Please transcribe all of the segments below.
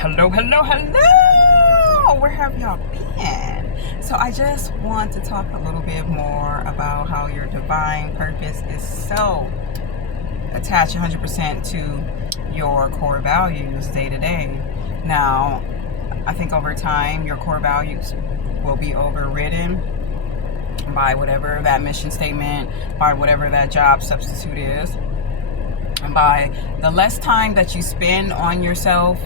Hello, hello, hello! Where have y'all been? So I just want to talk a little bit more about how your divine purpose is so attached 100% to your core values day to day. Now, I think over time, your core values will be overridden by whatever that mission statement, by whatever that job substitute is. And by the less time that you spend on yourself,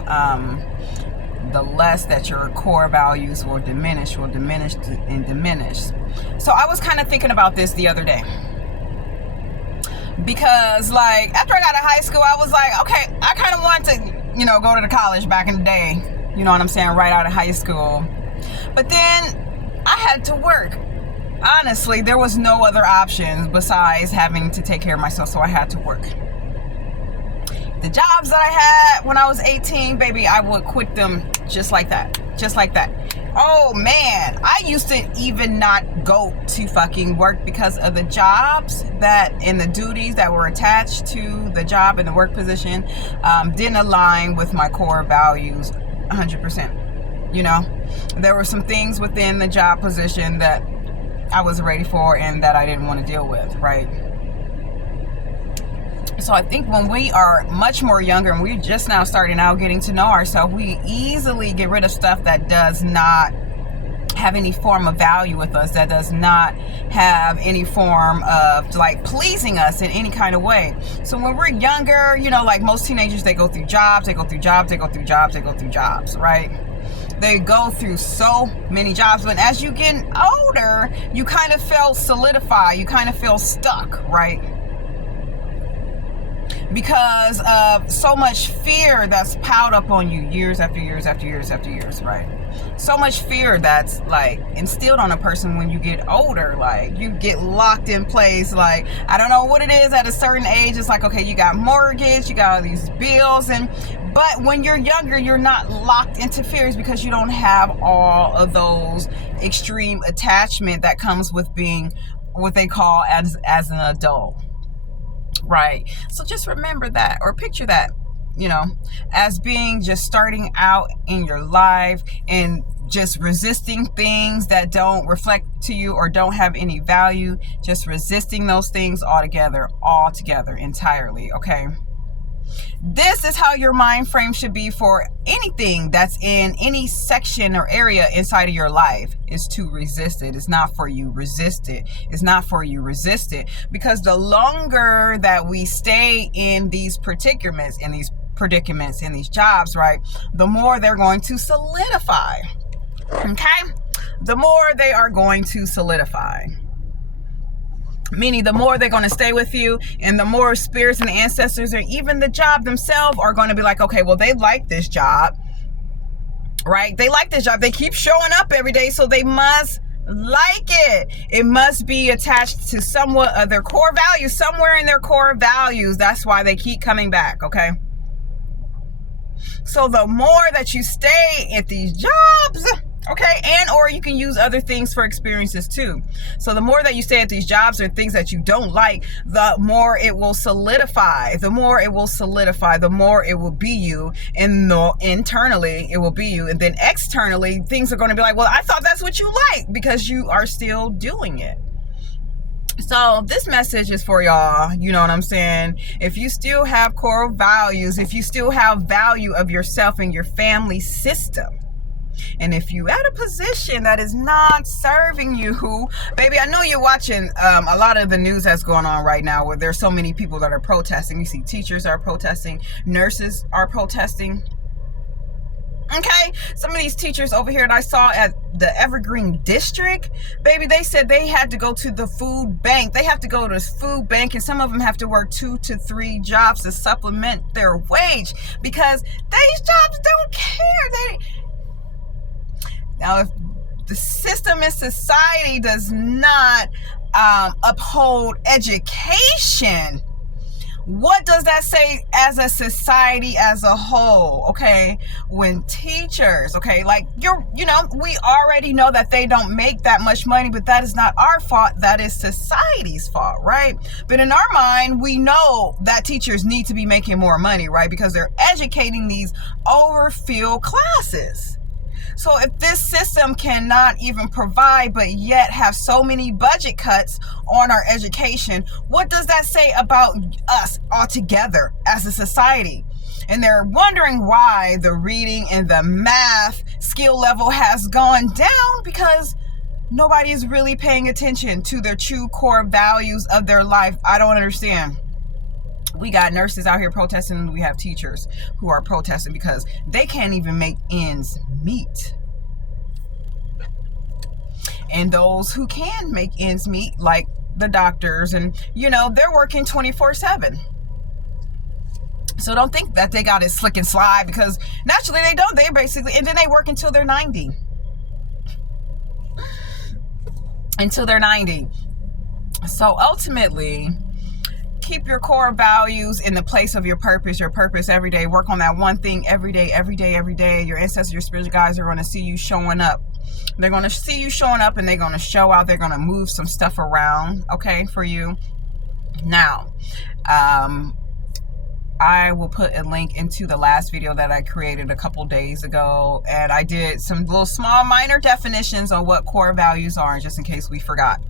the less that your core values will diminish. So I was kind of thinking about this the other day. Because, like, after I got out of high school, I was like, okay, I kind of want to, go to college back in the day. You know what I'm saying? Right out of high school. But then I had to work. Honestly, there was no other options besides having to take care of myself, so I had to work. The jobs that I had when I was 18, baby, I would quit them just like that. Oh man, I used to even not go to fucking work because of the jobs and the duties that were attached to the job and the work position didn't align with my core values 100%. There were some things within the job position that I was ready for and that I didn't want to deal with, right? So I think when we are much more younger and we're just now starting out getting to know ourselves, we easily get rid of stuff that does not have any form of value with us, that does not have any form of like pleasing us in any kind of way. So when we're younger, like most teenagers, they go through jobs, right? They go through so many jobs, but as you get older, you kind of feel solidified, you kind of feel stuck, right? Because of so much fear that's piled up on you years after years, right? So much fear that's like instilled on a person when you get older. Like you get locked in place. Like, I don't know what it is at a certain age. It's like, okay, you got mortgage, you got all these bills, but when you're younger, you're not locked into fears because you don't have all of those extreme attachment that comes with being what they call as an adult. Right. So just remember that, or picture that, as being just starting out in your life and just resisting things that don't reflect to you or don't have any value, just resisting those things altogether, entirely. Okay. This is how your mind frame should be for anything that's in any section or area inside of your life, is to resist it. It's not for you, resist it. Because the longer that we stay in these predicaments, in these jobs, right, the more they're going to solidify. Okay? The more they are going to solidify. Meaning the more they're going to stay with you, and the more spirits and ancestors, or even the job themselves, are going to be like, okay, well, they like this job, right? They like this job. They keep showing up every day, so they must like it. It must be attached to somewhat of their core values, somewhere in their core values. That's why they keep coming back, okay? So the more that you stay at these jobs, okay, and or you can use other things for experiences too. So the more that you stay at these jobs or things that you don't like, the more it will solidify. The more it will be you. And internally, it will be you. And then externally, things are going to be like, well, I thought that's what you like, because you are still doing it. So this message is for y'all, you know what I'm saying? If you still have core values, if you still have value of yourself and your family system, and if you at a position that is not serving you, baby, I know you're watching a lot of the news that's going on right now, where there's so many people that are protesting. You see teachers are protesting, nurses are protesting. Okay, some of these teachers over here that I saw at the Evergreen District, baby, they said they had to go to the food bank. They have to go to the food bank, and some of them have to work 2 to 3 jobs to supplement their wage, because these jobs don't care. Now, if the system in society does not uphold education, What does that say as a society as a whole? Okay, when teachers, okay, like we already know that they don't make that much money, but that is not our fault. That is society's fault, right? But in our mind, we know that teachers need to be making more money, right? Because they're educating these overfilled classes. So if this system cannot even provide, but yet have so many budget cuts on our education, what does that say about us altogether as a society? And they're wondering why the reading and the math skill level has gone down, because nobody is really paying attention to their true core values of their life. I don't understand. We got nurses out here protesting, and we have teachers who are protesting because they can't even make ends meet. And those who can make ends meet, like the doctors, and they're working 24/7. So don't think that they got it slick and slide, because naturally they don't. They basically, and then they work until they're 90. Until they're 90. So ultimately, keep your core values in the place of your purpose every day. Work on that one thing every day. Your ancestors, your spiritual guides are going to see you showing up. They're going to see you showing up, and they're going to show out. They're going to move some stuff around, okay, for you. Now, I will put a link into the last video that I created a couple days ago, and I did some little small minor definitions on what core values are, just in case we forgot.